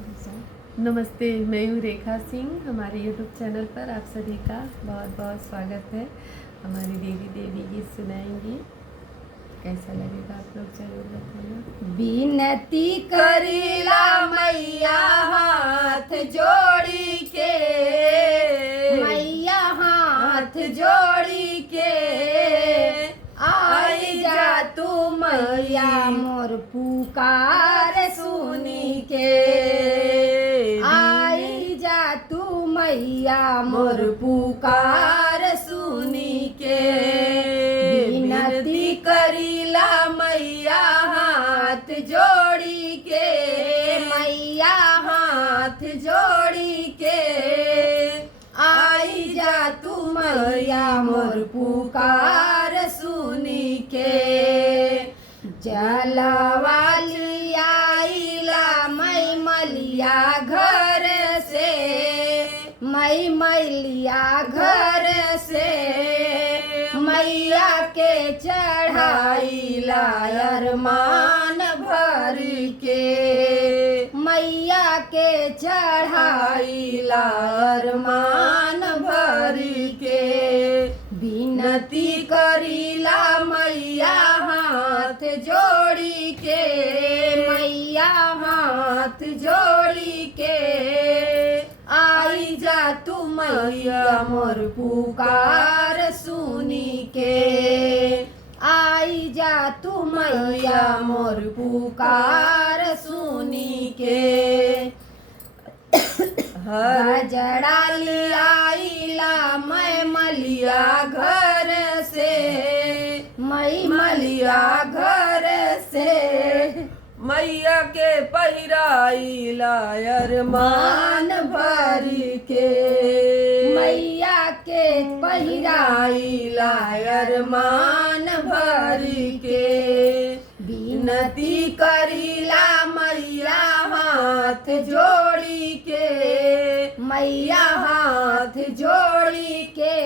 नमस्ते, मैं हूँ रेखा सिंह। हमारे यूट्यूब चैनल पर आप सभी का बहुत बहुत स्वागत है। हमारी देवी गीत सुनाएंगी, कैसा लगेगा आप लोग जरूर बताना। विनती करीला मैया हाथ जोड़ी के, मैया हाथ जोड़ी के, आई जा तू मैया मोर पुकार सुनी के, आई जा तू मैया मोर पुकार सुनी के। विनती करीला मैया हाथ जोड़ी के, मैया हाथ जोड़ी के, आई जा तू मैया मोर पुकार सुनी के। जलवाली आईला मैं मलिया घर से, मैं मैलिया घर से, मैया के चढ़ाईला अरमान भर के, मैया के चढ़ाईला अरमान भर के। विनती करीला मैया हाथ जोड़ी के, मैया हाथ जोड़ी के, आई जा तू मैया मोर पुकार सुनी के, आई जा तू मैया मोर पुकार सुनी के। गजरा लियाईला मैं मलिया घर से, मैं मलिया घर से, मैया के पहिराईला अरमान भर के, मैया के पहिराईला अरमान भर के। विनती करीला मैया हाथ जोड़ी के, मैया हाथ जोड़ी के,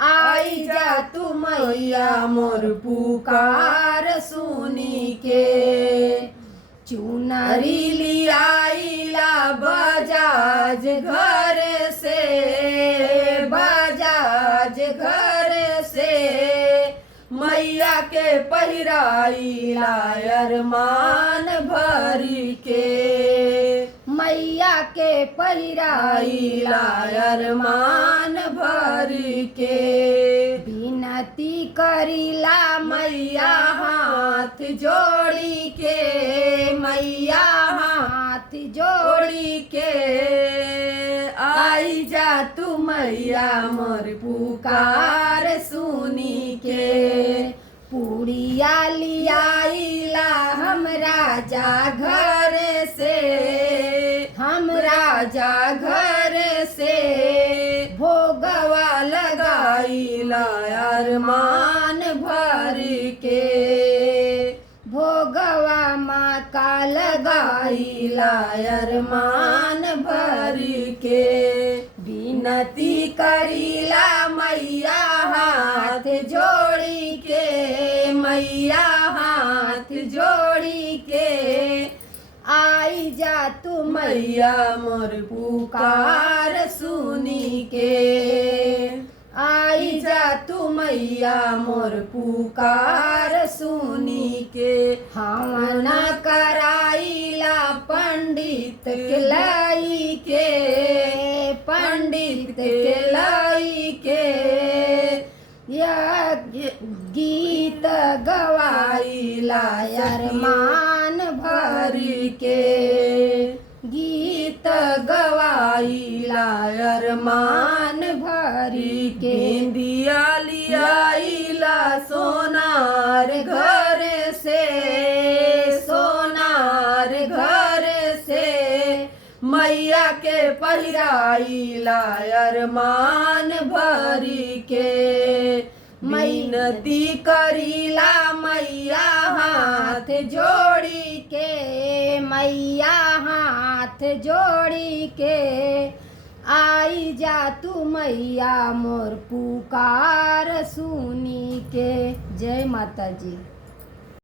आई जा तू मैया मोर पुकार सुनी के। चुनरी लियाईला बजाज घर से, बजाज घर से, मैया के पहिराईला अरमान भर के, मैया के पहिराईला अरमान भर के। विनती करीला मैया हाथ जोड़ी के, मैया हाथ जोड़ी के, आई जा तू मैया मोर पुकार सुनी के। पुड़िया लियाईला हम राजा घर से, हम राजा घर से, भोगवा लगाईला अरमान भर के, भोगवा माँ का लगाईला अरमान भर के। विनती करीला मैया हाथ जोड़ी के, मैया हाथ जोड़ी के, आई जा तू मैया मोर पुकार सुनी के, आई जा तू मैया मोर पुकार सुनी के। हवना कराईला पंडित के लाई के, पंडित के लाई के, यह गीत गवाईला अरमान भर के, गीत गवाईला अरमान भर के। बिंदिया लियाईला सोनार घर से, सोनार घर से, मैया के पहिराईला अरमान भर के। विनती करीला मैया हाथ जोड़ी के, मैया हाथ जोड़ी के, आई जा तू मैया मोर पुकार सुनी के। जय माता जी।